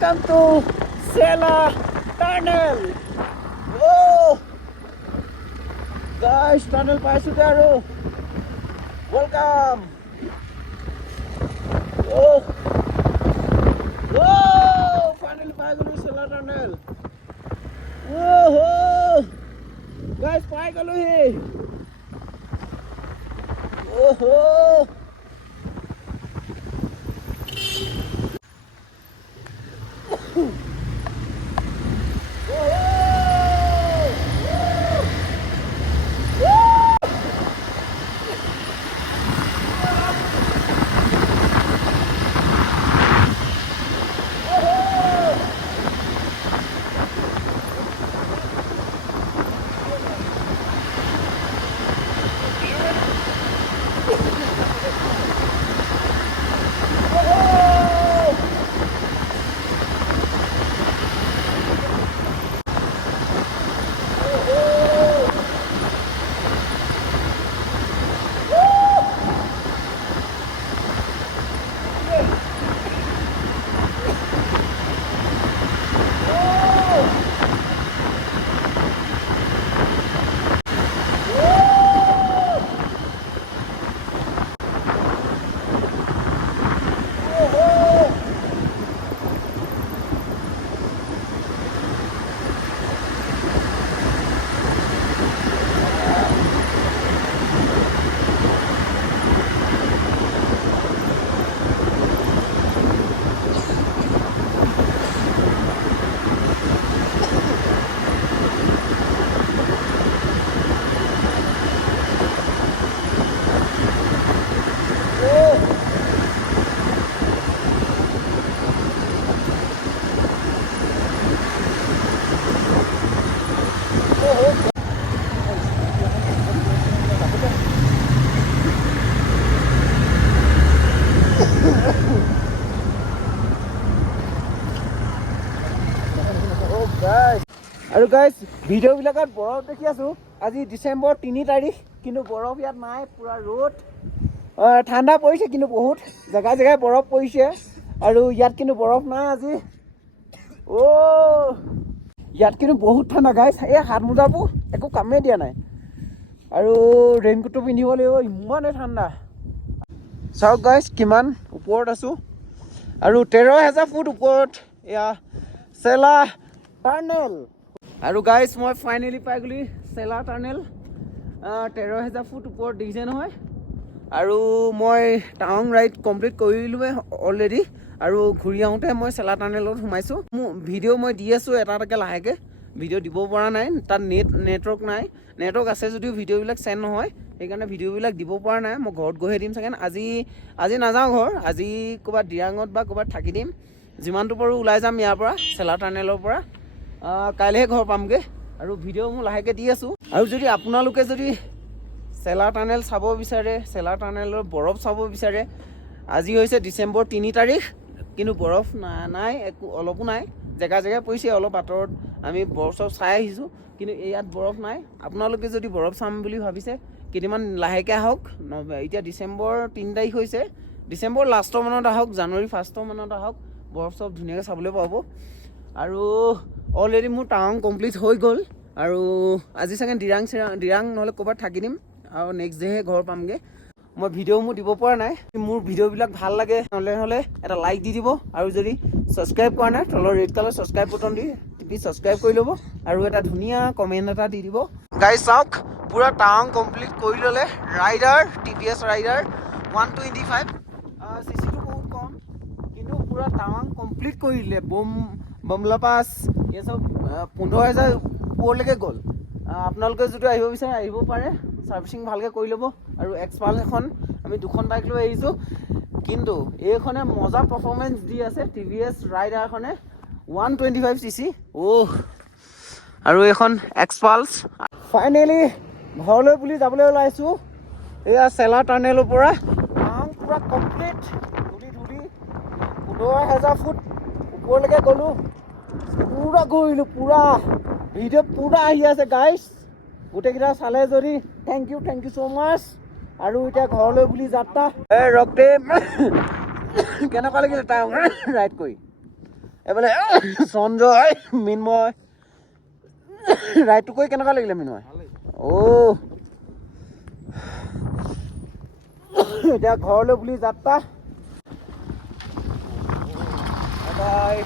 Welcome to Sela Tunnel. Oh, guys, tunnel paisu garu. Welcome. Oh, oh, finally pai galu Sela Tunnel. Oh, guys, pai galu hi. Oh. আৰু guys ভিডিঅ'বিলাকত বৰফ দেখি আছোঁ আজি ডিচেম্বৰ 3 তাৰিখ কিন্তু বৰফ ইয়াত নাই পুৰা ৰ'দ ঠাণ্ডা পৰিছে কিন্তু বহুত জেগাই জেগাই বৰফ পৰিছে আৰু ইয়াত কিন্তু বৰফ নাই আজি ইয়াত কিন্তু বহুত ঠাণ্ডা গাইজ এই হাত মোজাবোৰ একো কামেই দিয়া নাই আৰু ৰেইনকোটটো পিন্ধিব লাগিব ইমানেই ঠাণ্ডা চাওক গাইজ কিমান ওপৰত আছোঁ আৰু 13,000 ফুট ওপৰত এয়া চেলা টাৰ্নেল আৰু গাইজ মই ফাইনেলি পাই গ'লো চেলা টাৰ্নেল 13,000 ফুট ওপৰত দেখিছে নহয় আৰু মই টাৱাং ৰাইড কমপ্লিট কৰিলোৱে অলৰেডি আৰু ঘূৰি আহোঁতে মই চেলা টাৰ্নেলত সোমাইছোঁ মোৰ ভিডিঅ' মই দি আছোঁ এটা এটাকৈ লাহেকৈ ভিডিঅ' দিব পৰা নাই তাত নেটৱৰ্ক নাই নেটৱৰ্ক আছে যদিও ভিডিঅ'বিলাক চেণ্ড নহয় সেইকাৰণে ভিডিঅ'বিলাক দিব পৰা নাই মই ঘৰত গৈহে দিম চাগে আজি নাযাওঁ ঘৰ আজি ক'ৰবাত দিৰাঙত বা ক'ৰবাত থাকি দিম যিমানটো পাৰোঁ ওলাই যাম ইয়াৰ পৰা চেলা টাৰ্নেলৰ পৰা কাইলৈহে ঘৰ পামগৈ আৰু ভিডিঅ' মই লাহেকৈ দি আছোঁ আৰু যদি আপোনালোকে যদি চেলা টাৰ্নেল চাব বিচাৰে চেলা টাৰ্নেলৰ বৰফ চাব বিচাৰে আজি হৈছে ডিচেম্বৰ 3 তাৰিখ কিন্তু বৰফ নাই একো অলপো নাই জেগা জেগাই পৰিছে অলপ আঁতৰত আমি বৰফ চৰফ চাই আহিছোঁ কিন্তু ইয়াত বৰফ নাই আপোনালোকে যদি বৰফ চাম বুলি ভাবিছে কেইদিনমান লাহেকৈ আহক এতিয়া ডিচেম্বৰ 3 তাৰিখ হৈছে ডিচেম্বৰ লাষ্টৰ মানত আহক জানুৱাৰী ফাৰ্ষ্টৰ মানত আহক বৰফ চৰফ ধুনীয়াকৈ চাবলৈ পাব আৰু অলৰেডি মোৰ টাৱাং কমপ্লিট হৈ গ'ল আৰু আজি চাগে দিৰাং নহ'লে ক'ৰবাত থাকি দিম আৰু নেক্সট ডেহে ঘৰ পামগৈ মই ভিডিঅ' মোৰ দিব পৰা নাই মোৰ ভিডিঅ'বিলাক ভাল লাগে হ'লে এটা লাইক দি দিব আৰু যদি ছাবস্ক্ৰাইব কৰা নাই তলৰ ৰেড কালাৰ ছাবস্ক্ৰাইব বটন দি টিপি ছাবস্ক্ৰাইব কৰি ল'ব আৰু এটা ধুনীয়া কমেণ্ট এটা দি দিব গাইজ চাওক পুৰা টাৱাং কমপ্লিট কৰি ল'লে ৰাইডাৰ TVS ৰাইডাৰ 125 চিচিটো বহুত কম কিন্তু পুৰা টাৱাং কমপ্লিট কৰি দিলে বমলা পাছ এই চব 15,000 ওপৰলৈকে গ'ল আপোনালোকে যদি আহিব বিচাৰে আহিব পাৰে ছাৰ্ভিচিং ভালকৈ কৰি ল'ব আৰু এক্সপাল্ছ এখন আমি 2খন বাইক লৈ আহিছোঁ কিন্তু এইখনে মজা পাৰফৰ্মেঞ্চ দি আছে TVS ৰাইডাৰখনে 125cc আৰু এইখন এক্সপাল্ছ ফাইনেলি ঘৰলৈ বুলি যাবলৈ ওলাইছোঁ এয়া চেলা টাৰ্নেলৰ পৰা পুৰা কমপ্লিট ধূলি 15,000 ফুট ওপৰলৈকে গ'লোঁ পুৰা ঘূৰিলোঁ পুৰা ভিডিঅ' পুৰা আহি আছে গাইজ গোটেইকেইটা চালে যদি থেংক ইউ ছ' মাছ আৰু এতিয়া ঘৰলৈ বুলি যাত্ৰা ৰক্তে কেনেকুৱা লাগিলে টাৱাং ৰাইড কৰি এইফালে সঞ্জয় মিন্ময় ৰাইডটো কৰি কেনেকুৱা লাগিলে মিন্ময় এতিয়া ঘৰলৈ বুলি যাত্ৰা বাই